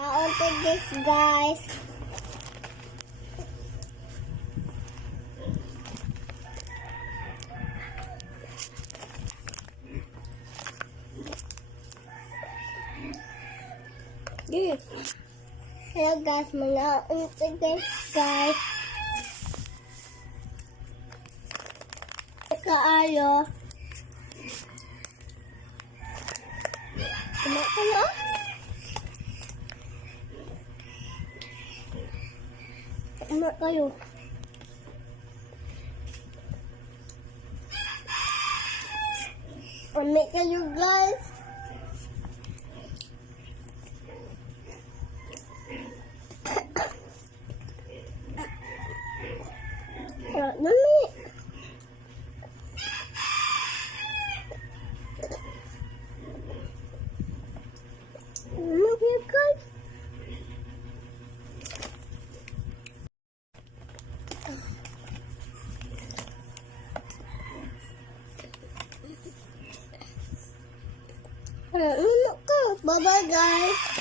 On to this, guys. Hello guys, mga on to this, guys. Kaayo. Kumakala? Ano kayo? Ano kayo, guys? Nami. Ano kayo, guys? Ano ka? Bye-bye, guys.